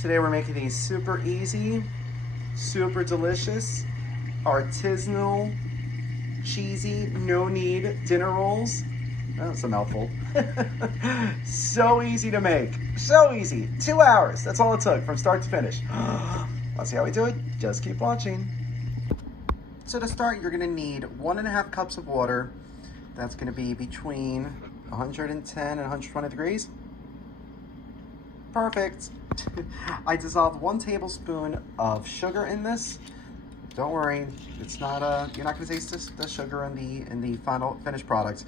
Today we're making these super easy, super delicious, artisanal, cheesy, no knead dinner rolls. That's a mouthful. So easy to make. So easy. 2 hours. That's all it took from start to finish. Want to see how we do it? Just keep watching. So to start, you're going to need 1.5 cups of water. That's going to be between 110 and 120 degrees. Perfect. I dissolved 1 tablespoon of sugar in this. Don't worry, it's not you're not going to taste the sugar in the final finished product.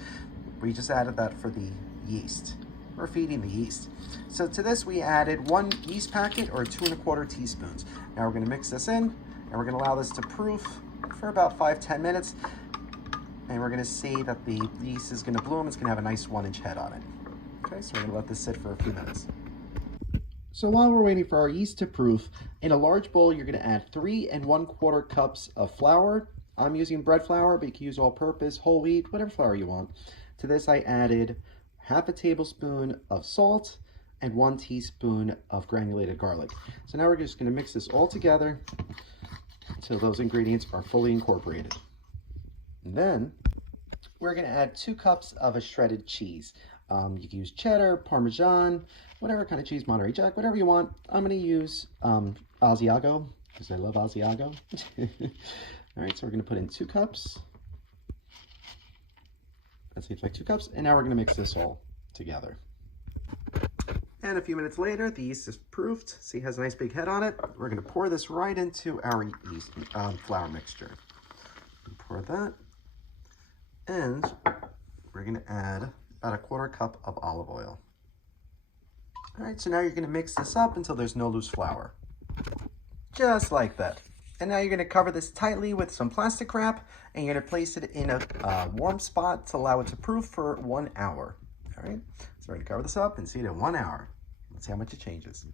We just added that for the yeast. We're feeding the yeast. So to this we added 1 yeast packet or 2¼ teaspoons. Now we're going to mix this in and we're going to allow this to proof for about 5-10 minutes. And we're going to see that the yeast is going to bloom. It's going to have a nice 1-inch head on it. Okay, so we're going to let this sit for a few minutes. So while we're waiting for our yeast to proof, in a large bowl, you're going to add 3¼ cups of flour. I'm using bread flour, but you can use all-purpose, whole wheat, whatever flour you want. To this, I added ½ tablespoon of salt and 1 teaspoon of granulated garlic. So now we're just going to mix this all together until those ingredients are fully incorporated. And then we're going to add 2 cups of a shredded cheese. You can use cheddar, Parmesan, whatever kind of cheese, Monterey Jack, whatever you want. I'm going to use Asiago because I love Asiago. All right, so we're going to put in 2 cups. That seems like 2 cups. And now we're going to mix this all together. And a few minutes later, the yeast is proofed. See, it has a nice big head on it. We're going to pour this right into our yeast flour mixture. Pour that. And we're going to add about 1/4 cup of olive oil. All right, so now you're going to mix this up until there's no loose flour. Just like that. And now you're going to cover this tightly with some plastic wrap, and you're going to place it in a warm spot to allow it to proof for 1 hour. All right, so we're going to cover this up and see it in 1 hour. Let's see how much it changes.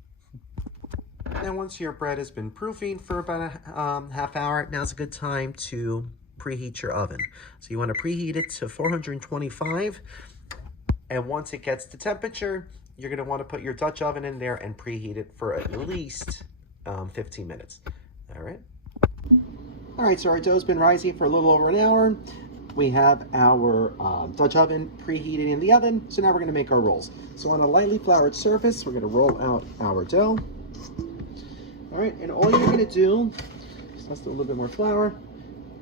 And once your bread has been proofing for about a half hour, now's a good time to preheat your oven. So you want to preheat it to 425. And once it gets to temperature, you're going to want to put your Dutch oven in there and preheat it for at least 15 minutes. All right. All right, so our dough's been rising for a little over an hour. We have our Dutch oven preheated in the oven. So now we're going to make our rolls. So on a lightly floured surface, we're going to roll out our dough. All right, and all you're going to do, so let's do a little bit more flour.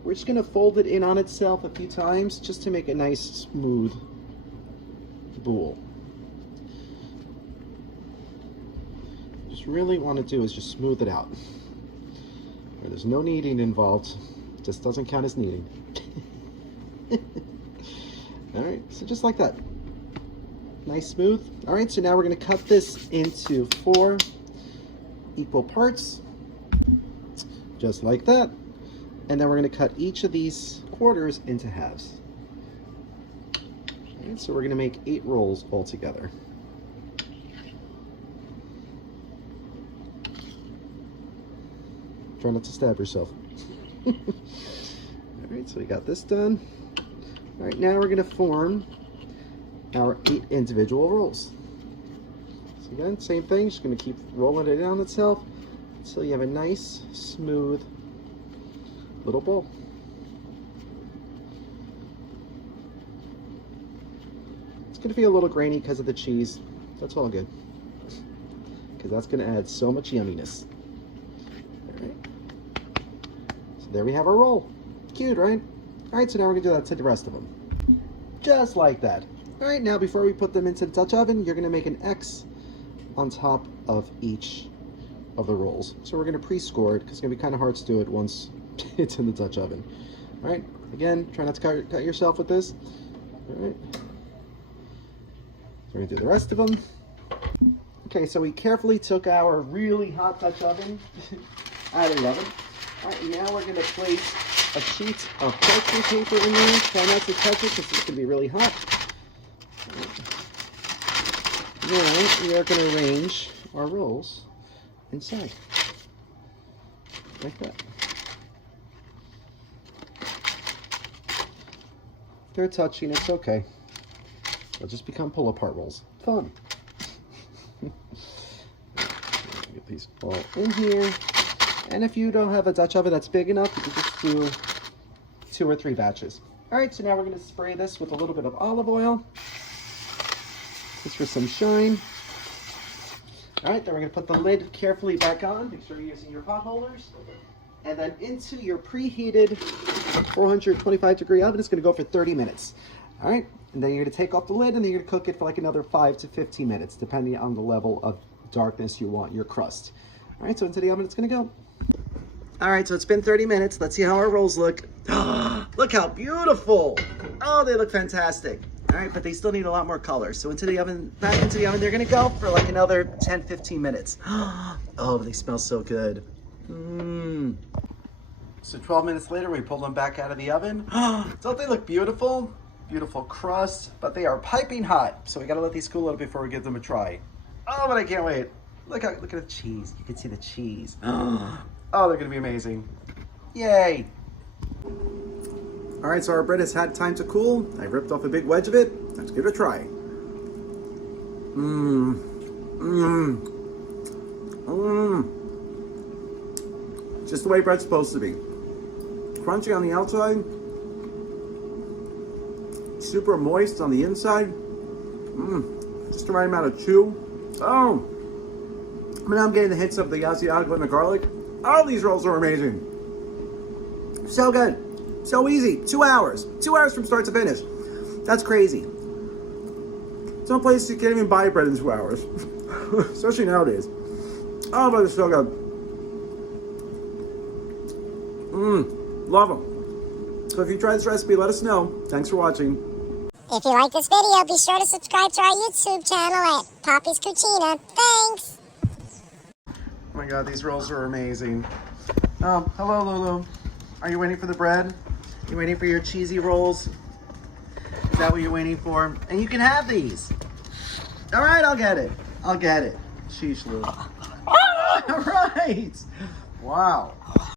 We're just going to fold it in on itself a few times just to make a nice smooth bowl. Just really want to do is just smooth it out. There's no kneading involved. It just doesn't count as kneading. All right, so just like that. Nice smooth. All right, so now we're going to cut this into 4 equal parts. Just like that. And then we're going to cut each of these quarters into halves. All right, so we're going to make 8 rolls all together. Try not to stab yourself. All right, so we got this done. All right, now we're going to form our 8 individual rolls. So again, same thing, just going to keep rolling it down itself until you have a nice, smooth little bowl. It's going to be a little grainy because of the cheese. That's all good, because that's going to add so much yumminess. All right. So there we have our roll. Cute, right? All right, so now we're going to do that to the rest of them. Just like that. All right, now before we put them into the Dutch oven, you're going to make an X on top of each of the rolls. So we're going to pre-score it because it's going to be kind of hard to do it once it's in the Dutch oven. All right, again, try not to cut yourself with this. All right, so we're going to do the rest of them. Okay, so we carefully took our really hot Dutch oven out of the oven. All right, now we're going to place a sheet of parchment paper in there. Try not to touch it because it's going to be really hot. Now we are going to arrange our rolls inside, like that. If they're touching, it's okay. They'll just become pull-apart rolls. Fun. Get these all in here. And if you don't have a Dutch oven that's big enough, you can just do 2 or 3 batches. All right, so now we're going to spray this with a little bit of olive oil, just for some shine. All right, then we're going to put the lid carefully back on. Make sure you're using your pot holders. And then into your preheated 425-degree oven, it's going to go for 30 minutes. All right, and then you're going to take off the lid, and then you're going to cook it for like another 5 to 15 minutes, depending on the level of darkness you want your crust. All right, so into the oven it's going to go. All right, so it's been 30 minutes. Let's see how our rolls look. Look how beautiful. Oh, they look fantastic. All right, but they still need a lot more color. So into the oven, back into the oven, they're going to go for like another 10, 15 minutes. Oh, they smell so good. So 12 minutes later, we pulled them back out of the oven. Don't they look beautiful? Beautiful crust, but they are piping hot. So we got to let these cool a little before we give them a try. Oh, but I can't wait. Look at the cheese. You can see the cheese. Oh, they're gonna be amazing. Yay. All right, so our bread has had time to cool. I ripped off a big wedge of it. Let's give it a try. Just the way bread's supposed to be. Crunchy on the outside. Super moist on the inside. Just the right amount of chew. Oh. Now I'm getting the hints of the Asiago and the garlic. All these rolls are amazing. So good. So easy. 2 hours. 2 hours from start to finish. That's crazy. Some places you can't even buy bread in 2 hours. Especially nowadays. Oh, but it's so good. Love them. So if you try this recipe, let us know. Thanks for watching. If you like this video, be sure to subscribe to our YouTube channel at Poppy's Cucina. Thanks! Oh my God, these rolls are amazing. Oh, hello, Lulu. Are you waiting for the bread? You waiting for your cheesy rolls? Is that what you're waiting for? And you can have these. All right, I'll get it. I'll get it. Sheesh, Lulu. All right. Wow.